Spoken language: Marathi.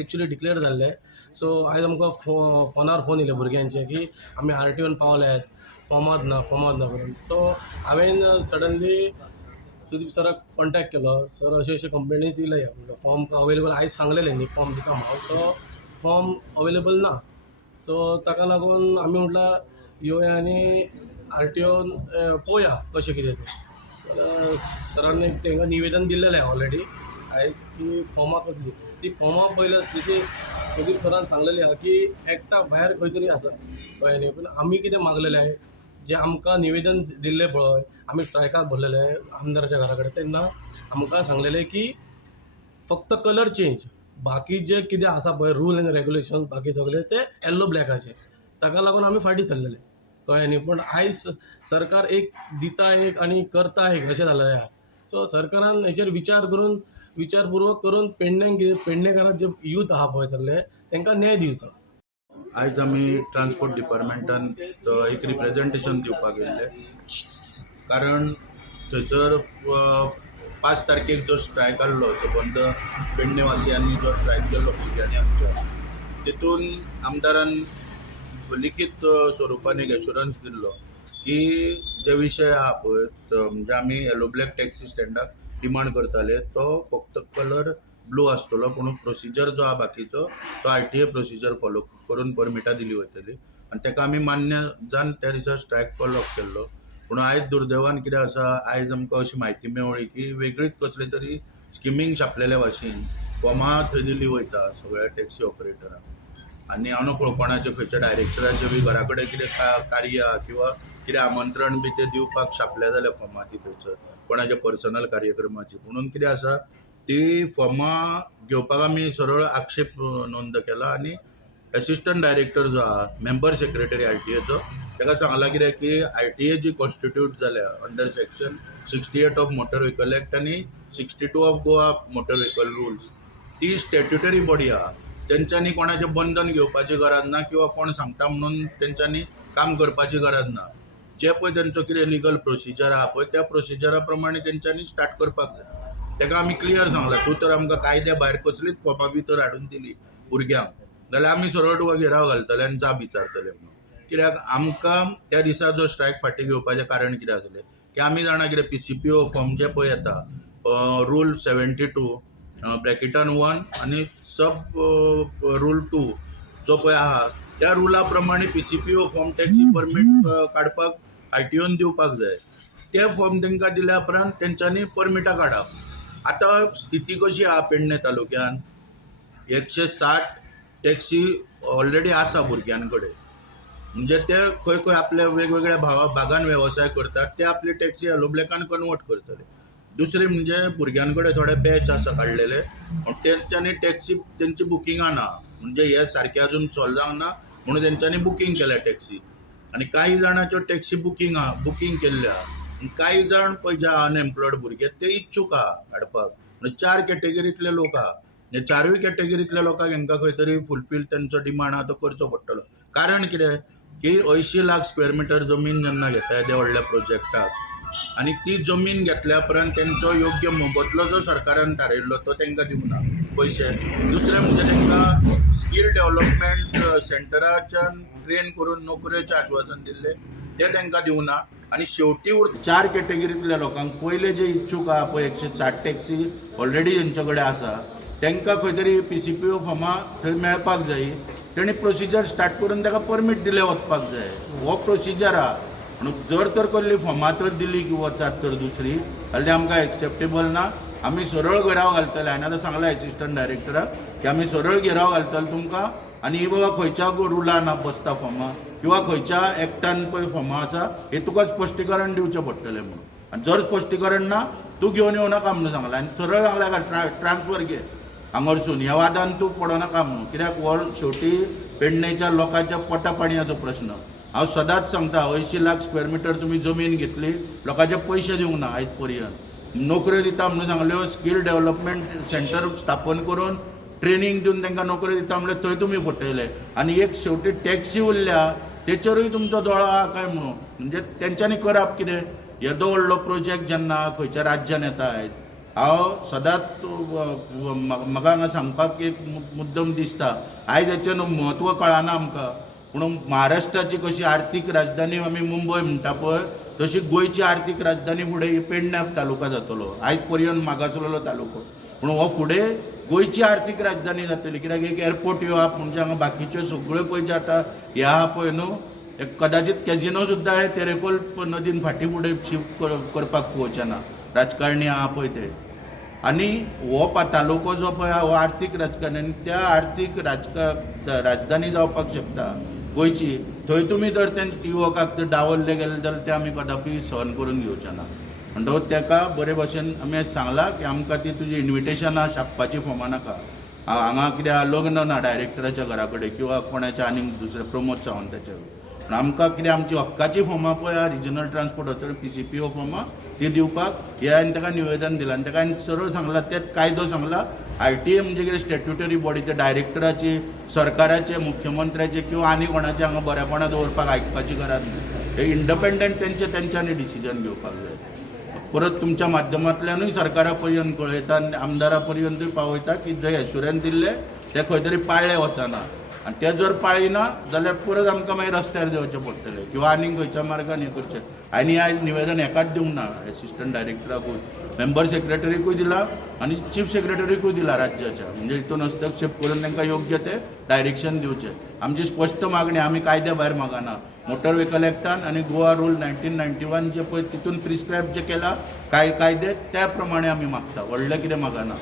एक्चुअली डिक्लेअर जाल्ले. सो आयज आमकां फोनार फोन येयले भुरग्यांचे की आमी RTOन पावल्यात, फॉर्मात ना करून. सो हांवें सडनली सुदीप सराक कॉन्टॅक्ट केलो. सर अशे कंप्लेनीज येयले, फॉर्म अवेलेबल आयज सांगलेले न्ही फॉर्म दिता हांव. सो फॉर्म अवेलेबल ना. सो ताका लागून आमी म्हटल्यार येवया आनी RTOन पळोवया कशें कितें तें. सरांनी तांकां निवेदन दिल्लेलें ऑलरेडी आयज की फॉर्मां कसली ती फॉर्मां पयल्या जशी सुदीप सरान सांगलेली आहा की एकटा भायर खंय तरी आसा कळ्ळें. पूण आमी कितें मागलेलें जे आमकां निवेदन दिल्लें पळय, आमी स्ट्रायकाक भरलेले आमदाराच्या घरा कडेन, तेन्ना आमकां सांगलेलें की फक्त कलर चेंज, बाकी जे कितें आसा पळय रूल एंड रेग्युलेशन बाकी सगळे ते येल्लो ब्लॅकाचे. ताका लागून आमी फाटीं सरलेले कळ्ळें न्ही. पूण आयज सरकार एक दिता एक आनी करता एक अशें जाल्लें आहा. सो सरकारान हेचेर विचारपूर्वक करून पेडणेकारांत जे यूथ आहा पळय सगळे तांकां न्याय दिवचो. आयज आमी ट्रान्सपोर्ट डिपार्टमेंटान एक रिप्रेझेंटेशन दिवपाक गेल्ले, कारण थंयसर 5 तारखेक जो स्ट्रायक आसलो सबंद पेडणेवासियांनी जो स्ट्रायक केल्लो भुरग्यांनी आमच्या, तितून आमदारान लिखीत स्वरुपान एक एश्युरन्स दिल्लो की जे विशय आहा पळय म्हणजे आमी येलो ब्लॅक टॅक्सी स्टँडाक डिमांड करताले तो फक्त कलर ब्लू आसतलो, पूण प्रोसिजर जो आहा बाकीचो तो RTA प्रोसिजर फॉलो करून परमिटां दिली वयतली आनी ताका आमी मान्य जावन त्या दिसा स्ट्रायक कॉल ऑफ केल्लो. पूण आयज दुर्दैवान कितें आसा, आयज आमकां अशी म्हायती मेवळी की वेगळीच कसले तरी स्किमींग छापलेल्या भाशेन फॉर्मां थंय दिल्ली वयता सगळ्या टॅक्सी ऑपरेटरांक. आनी हांव नकळो कोणाच्या खंयच्या डायरेक्टराचे बी घरा कडेन कितें कार्य किंवा कितें आमंत्रण बी ते दिवपाक छापल्या जाल्यार फॉर्मां ती थंयसर कोणाच्या पर्सनल कार्यक्रमाची. म्हणून कितें आसा ती फॉर्मां घेवपाक आमी सरळ आक्षेप नोंद केला आनी एसिस्टंट डायरेक्टर जो आहा मेंबर सेक्रेटरी RTAचो ताका सांगला कितें की RTA जी कॉन्स्टिट्यूट जाल्या under section 68 of motor vehicle act आनी 62 of Goa motor vehicle rules, ती स्टॅट्युटरी बॉडी आहा. तेंच्यांनी कोणाचें बंधन घेवपाची गरज ना किंवा कोण सांगता म्हणून तेंच्यांनी काम करपाची गरज ना. जे पळय तेंचो कितें लिगल प्रोसिजर आहा पळय त्या प्रोसिजरा प्रमाणे तेंच्यांनी स्टार्ट करपाक जाय. ताका आमी क्लियर सांगला तूं तर आमकां कायद्या भायर कसलीच फॉर्मां भितर हाडून दिली भुरग्यांक जाल्यार आमी सरळ तुका घेराव घालतले आनी जाप विचारतले म्हणून. कित्याक आमकां त्या दिसा जो स्ट्रायक फाटीं घेवपाचें कारण कितें आसलें की आमी जाणा कितें PCPO फॉर्म जे पळय येता रूल 72 ब्रॅकेटान 1 आनी सब रूल 2 जो पळय आहा त्या रुला प्रमाणे PCPO फॉर्म टॅक्सी परमीट काडपाक RTOन दिवपाक जाय. ते फॉर्म तांकां दिल्या उपरांत तेंच्यांनी परमिटां काडप. आतां स्थिती कशी आहा पेडणे तालुक्यान 160 टॅक्सी ऑलरेडी आसा भुरग्यां कडेन, म्हणजे ते खंय खंय आपल्या वेगवेगळ्या भागान वेवसाय करतात ते आपली टॅक्सी येलो ब्लॅकान कन्वर्ट करतले. दुसरे म्हणजे भुरग्यां कडेन थोडे बॅच आसा काडलेले तेंच्यांनी टॅक्सी तेंची बुकिंगां ना, म्हणजे हे सारकें अजून सॉल्व जावंक ना म्हणून तेंच्यांनी बुकींग केल्या टॅक्सी. आनी कांय जाणांच्यो टॅक्सी बुकींग केल्ल्या. कांय जाण पळय जे अनएम्प्लॉयड भुरगे ते इच्छूक आहा हाडपाक. म्हणजे 4 कॅटेगरींतले लोक आहा. हे 4य कॅटेगरींतल्या लोकांक हांकां खंय तरी फुलफील तेंचो डिमांड आहा तो करचो पडटलो. कारण कितें की 80 लाख स्क्वेअर मिटर जमीन जेन्ना घेता येद्या व्हडल्या प्रोजेक्टाक आनी ती जमीन घेतल्या उपरांत तेंचो योग्य मोबदलो जो सरकारान थारायल्लो तो तांकां दिवना पयशे. दुसरें म्हणजे तांकां स्कील डेव्हलपमेंट सेंटराच्यान ट्रेन करून नोकऱ्योचें आश्वासन दिल्लें तें तांकां दिवना. आनी शेवटी 4 कॅटेगरींतल्या लोकांक पयले जे इच्छूक आहा पळय 160 टॅक्सी ऑलरेडी तेंचे कडेन आसा तांकां खंय तरी PCPO फॉर्मां थंय मेळपाक जायी. तेणी प्रोसिजर स्टार्ट करून ताका परमीट दिलें वचपाक जाय. हो प्रोसिजर आहा. म्हणून जर तर कसली फॉर्मां तर दिली की वचात तर दुसरी जाल्यार आमकां एक्सेप्टेबल ना. आमी सरळ घेराव घालतले. हांवें आतां सांगलां एसिस्टंट डायरेक्टराक की आमी सरळ घेराव घालतले तुमकां आनी ही बाबा खंयच्या रुलान बसता फॉर्मां किंवा खंयच्या एक्टान पळय फॉर्मां आसा हे तुका स्पश्टीकरण दिवचें पडटलें म्हणून. आनी जर स्पश्टीकरण ना तूं घेवन येवं नाका म्हणून सांगलां. आनी सरळ सांगल्यार ट्रान्सफर घे हांगरसून ह्या वादान तूं पडो नाका म्हणून. कित्याक हो शेवटी पेडणेच्या लोकांच्या पोटा पाणयाचो प्रश्न. हांव सदांच सांगता 80 लाख स्क्वेअर मिटर तुमी जमीन घेतली लोकांचे पयशे दिवंक ना आयज पर्यंत. नोकऱ्यो दिता म्हणून सांगल्यो स्कील डेव्हलपमेंट सेंटर स्थापन करून ट्रेनिंग दिवन तांकां नोकऱ्यो दिता म्हणल्यार थंय तुमी फटयले. आनी एक शेवटी टॅक्सी उरल्या तेचेरूय तुमचो दोळो आहा काय म्हणून. म्हणजे तेंच्यांनी करप कितें. येदो व्हडलो प्रोजेक्ट जेन्ना खंयच्या राज्यान येता हांव सदांच म्हाका हांगा सांगपाक एक मुद्दम दिसता, आयज हेचें न्हू म्हत्व कळना आमकां, पूण महाराष्ट्राची कशी आर्थीक राजधानी आमी मुंबय म्हणटा पळय, तशी गोंयची आर्थीक राजधानी फुडें पेडण्या तालुका जातलो. आयज पर्यंत मागासलेलो तालुको, पूण हो फुडें गोंयची आर्थीक राजधानी जातली. कित्याक एक एअरपोर्ट येवप म्हणजे हांगा बाकीच्यो सगळ्यो पळय जे आतां हे आहा पळय न्हू, एक कदाचित कॅजिनो सुद्दां हे तेरेकोल नदीन फाटी फुडें शिफ्ट करपाक पोवचे ना, राजकारणी आहा पळय ते. आनी हो तालुको जो पळय हो आर्थीक राजकारणी, त्या आर्थीक राजधानी जावपाक शकता गोंयची, थंय तुमी जर ते युवकाक डावल्ले गेले जाल्यार ते आमी कदापी सहन करून घेवचे ना. म्हणटकूच ताका बरे भशेन आमी सांगलां की आमकां ती तुजी इन्विटेशनां छापपाची फॉर्मां नाका. हांगा कित्याक लग्न ना डायरेक्टराच्या घरा कडेन किंवा कोणाच्या आनीक दुसरे प्रमोद सावंताच्या, पूण आमकां कितें आमची हक्काची फॉर्मां पळय रिजनल ट्रान्सपोर्ट ऑथॉरिटी PCPO फॉर्मां ती दिवपाक हे हांवें ताका निवेदन दिलां. आनी ताका हांवें सरळ सांगलां, तेच कायदो सांगला, RTA म्हणजे कितें स्टॅट्युटरी बॉडी, ते डायरेक्टराची, सरकाराचे, मुख्यमंत्र्याचे किंवा आनी कोणाचे हांगा बरेपणां दवरपाक आयकपाची गरज ना. हे इंडिपेंडंट तेंच्यांनी डिसिजन घेवपाक जाय. परत तुमच्या माध्यमांतल्यानूय सरकारा पर्यंत कळयता, आमदारा पर्यंतूय पावयता की जे एश्युरन्स दिल्ले ते खंय तरी पाळले वचना, आनी ते जर पाळिना जाल्यार परत आमकां मागीर रस्त्यार देंवचें पडटलें किंवा आनीक खंयच्या मार्गान हें करचें. आनी आयज निवेदन एकाच दिवंक ना, एसिस्टंट डायरेक्टराकूय, मेंबर सेक्रेटरीकूय दिला आनी चीफ सेक्रेटरीकूय दिला राज्याच्या, म्हणजे हितून हस्तक्षेप करून तांकां योग्य ते डायरेक्शन दिवचें. आमची स्पश्ट मागणी, आमी कायद्या भायर मागना. मोटर व्हेकल एक्टान आनी गोवा रूल 1991 जे पळय तितून प्रिस्क्रायब जे केला कायदे त्या प्रमाणे आमी मागता, व्हडलें कितें मागना.